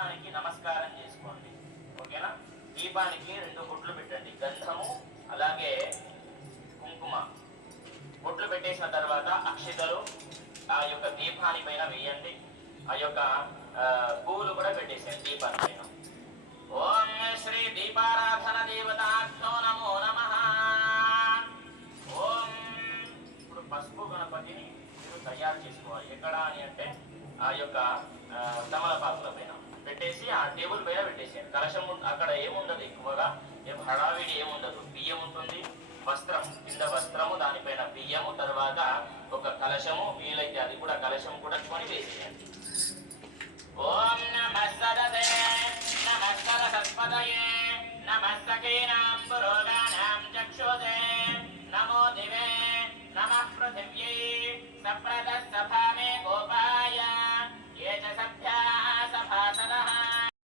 దీపానికి నమస్కారం చేసుకోండి. ఓకేనా? దీపానికి 2 బొట్లు పెట్టండి, గంధము అలాగే కుంకుమ. బొట్లు పెట్టేసిన తర్వాత అక్షితలు ఆ యొక్క దీపాని పైన వేయండి. ఆ యొక్క పువ్వులు కూడా పెట్టేసేయండి దీపాని పైన. ఓం శ్రీ దీపారాధన దేవతాభ్యో నమో నమః. ఓం. ఇప్పుడు పసుపు గణపతిని మీరు తయారు చేసుకోవాలి. ఎక్కడ అని అంటే ఆ యొక్క తమలపాకుల పైన పెట్టేసి ఆ టేబుల్ పైన పెట్టేసేయండి. కలశం అక్కడ ఏముండదు, ఎక్కువగా ఏం హడావిడి ఏముండదు. బియ్యం ఉంటుంది, వస్త్రం కింద వస్త్రము, దానిపైన బియ్యము, తర్వాత ఒక కలశము, వీలైతే అది కూడా కలశం కూడా కొని వేసేయండి. ఓం నమః సరదే నమః సరస్వతయే నమః సఖీనాం పురోగానాం చక్షుషే నమో దివే నమః పృథివ్యై సప్రదః సఫ